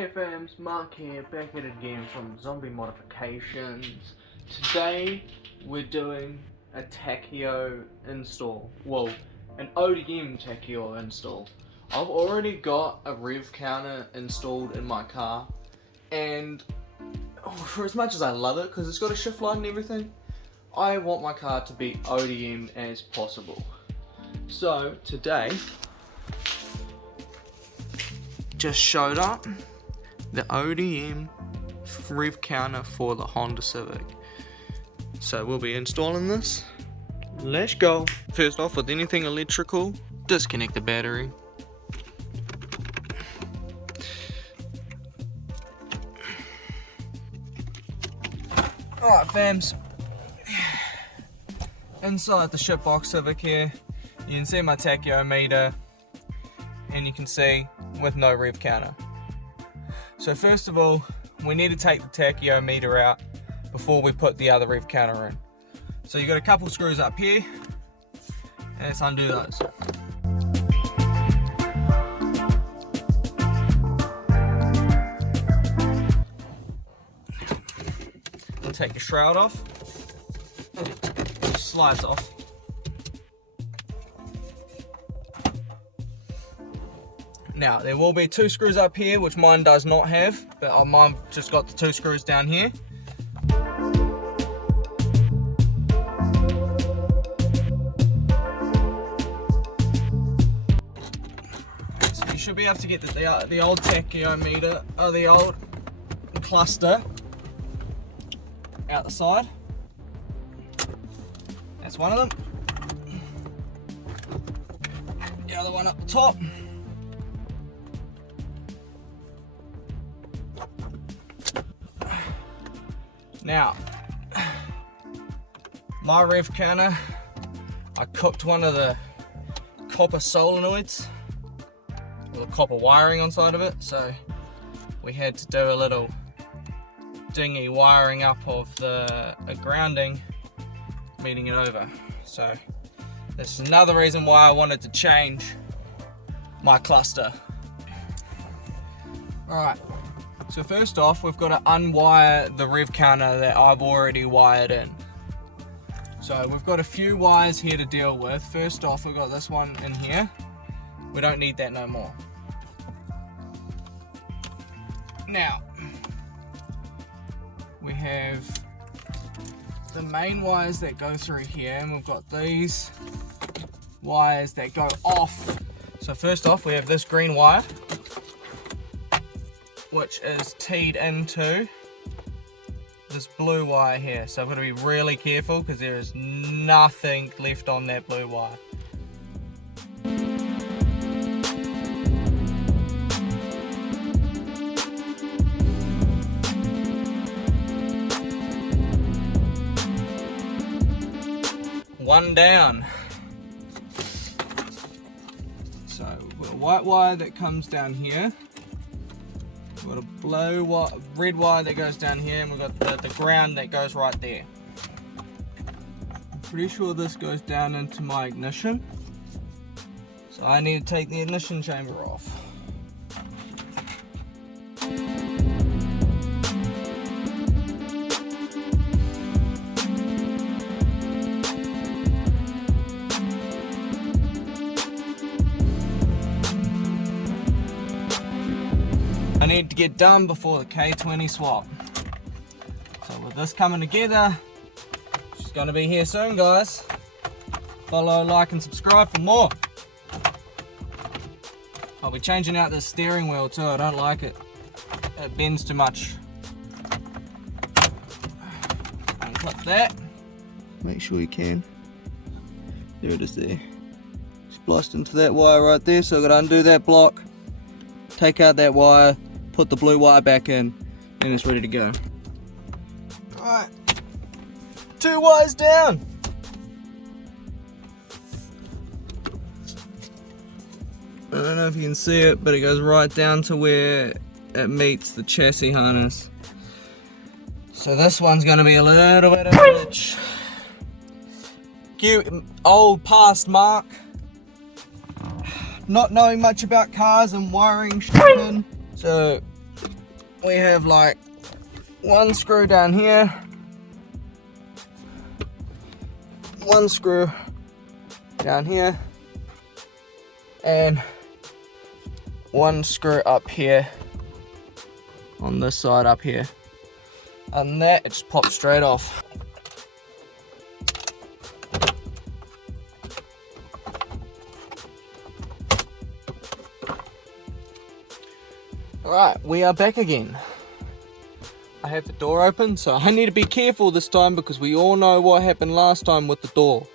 Heyo Fams, Mark here, back at it again from Zombie Modifications. Today we're doing a tachyo install. Well, an ODM tachyo install. I've already got a rev counter installed in my car, and for as much as I love it because it's got a shift light and everything, I want my car to be ODM as possible. So today just showed up the ODM rev counter for the Honda Civic. So we'll be installing this. Let's go. First off, with anything electrical, disconnect the battery. Alright fams, inside the shitbox Civic here, you can see my tachyometer, and you can see with no rev counter. So first of all, we need to take the tachyometer out before we put the other rev counter in. So you got a couple screws up here, and let's undo those. Take your shroud off, it slides off. Now there will be two screws up here, which mine does not have, but mine just got the two screws down here. So you should be able to get the old tachyometer, or the old cluster, out the side. That's one of them. The other one up the top. Now, my rev counter, I cooked one of the copper solenoids with the copper wiring on side of it, so we had to do a little dingy wiring up of the grounding, meeting it over. So this is another reason why I wanted to change my cluster. Alright, so first off we've got to unwire the rev counter that I've already wired in. So we've got a few wires here to deal with. First off, we've got this one in here. We don't need that no more. Now we have the main wires that go through here, and we've got these wires that go off. So first off, we have this green wire, which is teed into this blue wire here. So I've got to be really careful because there is nothing left on that blue wire. One down. So we've got a white wire that comes down here. We've got a red wire that goes down here, and we've got the ground that goes right there. I'm pretty sure this goes down into my ignition. So I need to take the ignition chamber off. I need to get done before the K20 swap. So with this coming together, she's going to be here soon, guys. Follow, like and subscribe for more. I'll be changing out this steering wheel too. I don't like it. It bends too much. Unclip that. Make sure you can. There it is there. Spliced into that wire right there, so I've got to undo that block. Take out that wire. Put the blue wire back in, and it's ready to go. Alright, two wires down. I don't know if you can see it, but it goes right down to where it meets the chassis harness. So this one's going to be a little bit of a bitch. Old past Mark, not knowing much about cars and wiring shit in. So we have like one screw down here, one screw down here, and one screw up here on this side up here. And that, it just pops straight off. Alright, we are back again. I have the door open, so I need to be careful this time because we all know what happened last time with the door.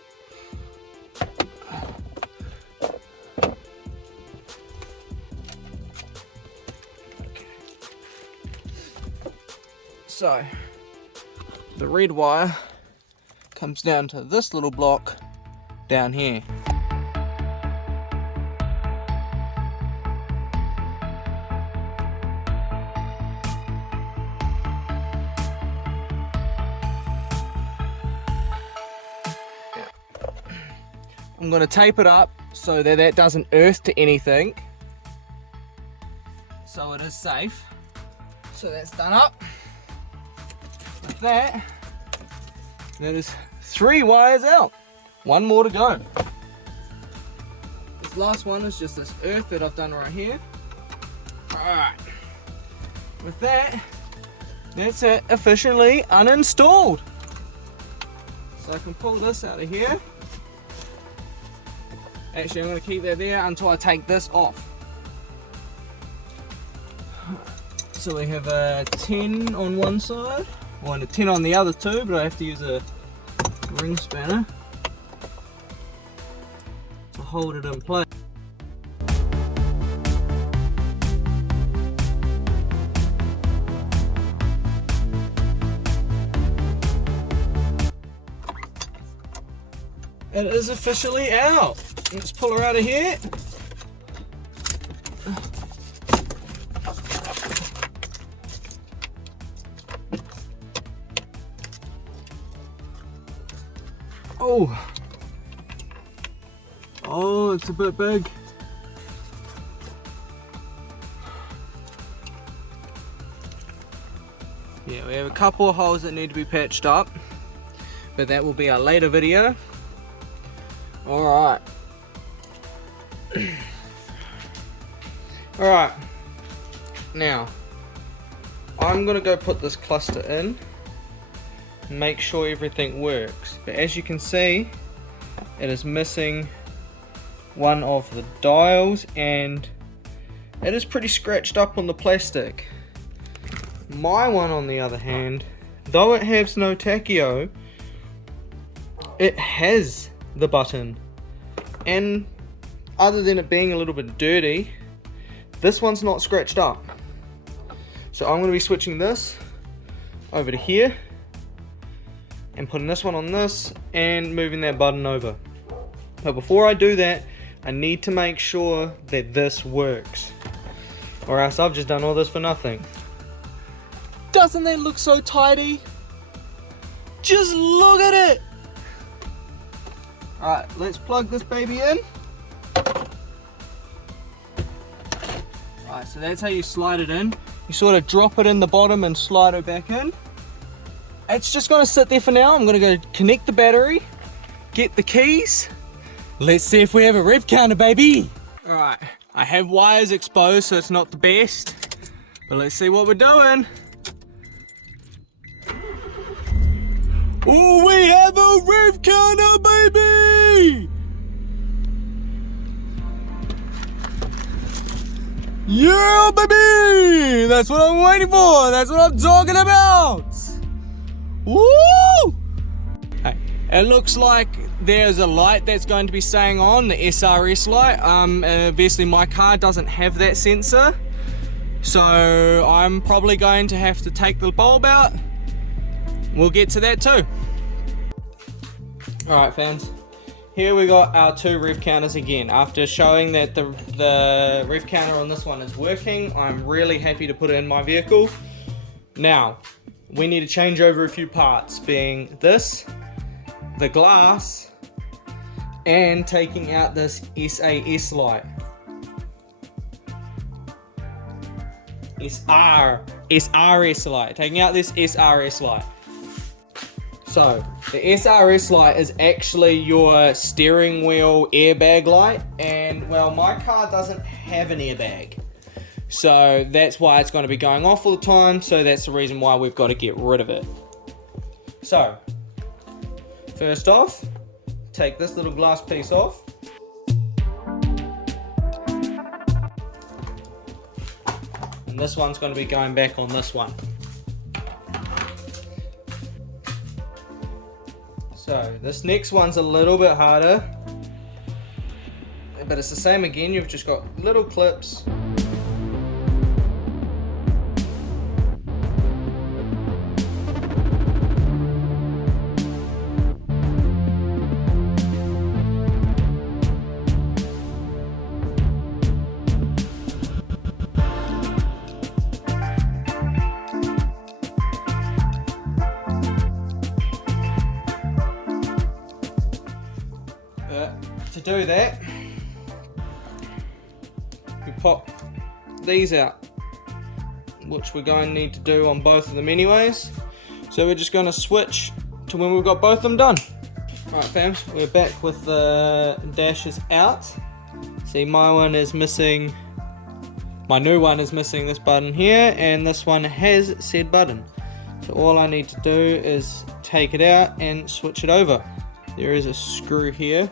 So, the red wire comes down to this little block down here. I'm going to tape it up so that that doesn't earth to anything, so it is safe. So that's done up. With that, that is 3 wires out. 1 more to go. This last one is just this earth that I've done right here. Alright. With that, that's it officially uninstalled. So I can pull this out of here. Actually, I'm going to keep that there until I take this off. So we have a 10 on one side, and a 10 on the other too, but I have to use a ring spanner to hold it in place. It is officially out. Let's pull her out of here. Oh, it's a bit big. Yeah, we have a couple of holes that need to be patched up, but that will be a later video. Alright. Alright. Now, I'm going to go put this cluster in, make sure everything works. But as you can see, it is missing one of the dials and it is pretty scratched up on the plastic. My one, on the other hand, though it has no tachyo, it has the button, and other than it being a little bit dirty, this one's not scratched up. So I'm going to be switching this over to here and putting this one on this and moving that button over. But before I do that, I need to make sure that this works, or else I've just done all this for nothing. Doesn't that look so tidy? Just look at it! Alright, let's plug this baby in. Alright, so that's how you slide it in. You sort of drop it in the bottom and slide it back in. It's just going to sit there for now. I'm going to go connect the battery, get the keys. Let's see if we have a rev counter, baby. Alright, I have wires exposed, so it's not the best. But let's see what we're doing. Oh, we have a rev counter, baby! Yeah, baby! That's what I'm waiting for. That's what I'm talking about. Woo! Hey, it looks like there's a light that's going to be staying on, the SRS light. Obviously my car doesn't have that sensor, so I'm probably going to have to take the bulb out. We'll get to that too. Alright fans, here we got our 2 rev counters again. After showing that the rev counter on this one is working, I'm really happy to put it in my vehicle. Now, we need to change over a few parts, being this, the glass, and taking out this SAS light. SRS light. Taking out this SRS light. So, the SRS light is actually your steering wheel airbag light, and well, my car doesn't have an airbag. So that's why it's going to be going off all the time, so that's the reason why we've got to get rid of it. So, first off, take this little glass piece off. And this one's going to be going back on this one. So this next one's a little bit harder, but it's the same again. You've just got little clips. To do that, we pop these out, which we're going to need to do on both of them anyways. So we're just going to switch to when we've got both of them done. Alright fams, we're back with the dashes out. See, my one is missing, my new one is missing this button here, and this one has said button. So all I need to do is take it out and switch it over. There is a screw here.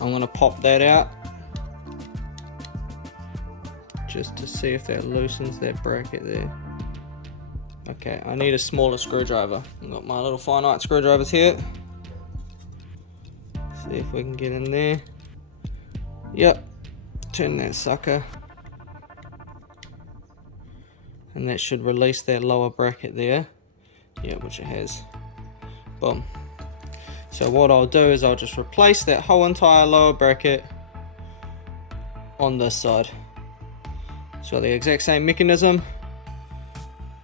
I'm going to pop that out just to see if that loosens that bracket there. Okay, I need a smaller screwdriver. I've got my little finite screwdrivers here. See if we can get in there. Yep, turn that sucker. And that should release that lower bracket there. Yeah, which it has. Boom. So what I'll do is I'll just replace that whole entire lower bracket on this side. So the exact same mechanism,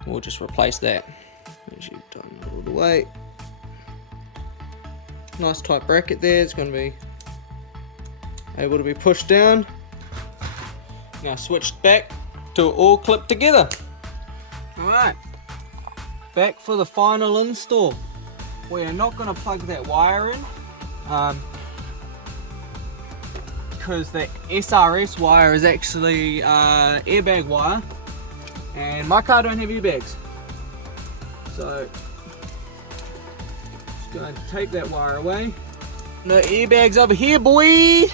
we'll just replace that. As you've done all the way. Nice tight bracket there, it's going to be able to be pushed down. Now switch back to all clipped together. Alright, back for the final install. We are not going to plug that wire in because the SRS wire is actually airbag wire, and my car don't have airbags. So just going to take that wire away. No airbags over here, boy.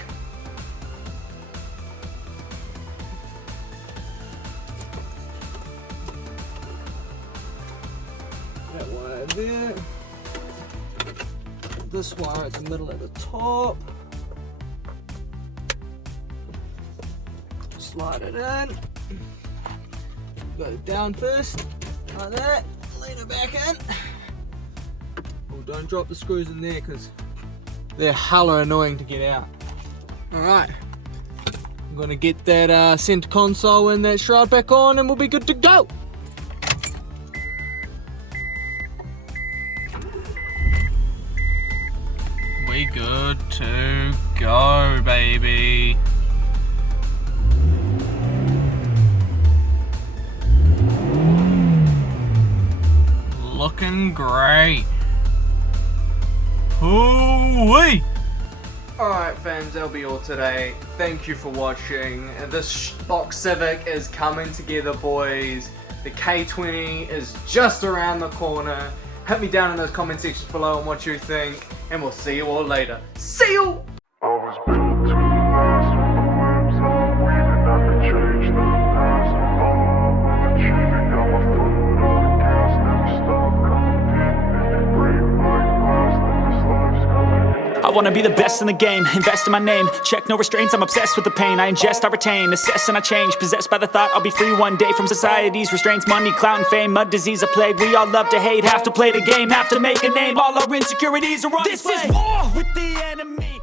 That wire there. This wire at the middle at the top. Slide it in. Go down first, like that. Lean it back in. Oh, don't drop the screws in there because they're hella annoying to get out. Alright. I'm gonna get that center console and that shroud back on and we'll be good to go. We good to go, baby. Looking great. Hoo-wee! Alright fans, that'll be all today. Thank you for watching. This box Civic is coming together, boys. The K20 is just around the corner. Hit me down in those comment sections below on what you think, and we'll see you all later. See you! I was built to last with the webs I'm weaving. I could change the past with all I'm achieving. Got my foot on the gas, never stop competing. If you break my glass, then this life's gonna end. I wanna be the best in the game, invest in my name. Check no restraints, I'm obsessed with the pain. I ingest, I retain, assess and I change. Possessed by the thought I'll be free one day from society's restraints. Money, clout and fame, mud, disease, a plague. We all love to hate, have to play the game, have to make a name. All our insecurities are on display. This is war with the enemy.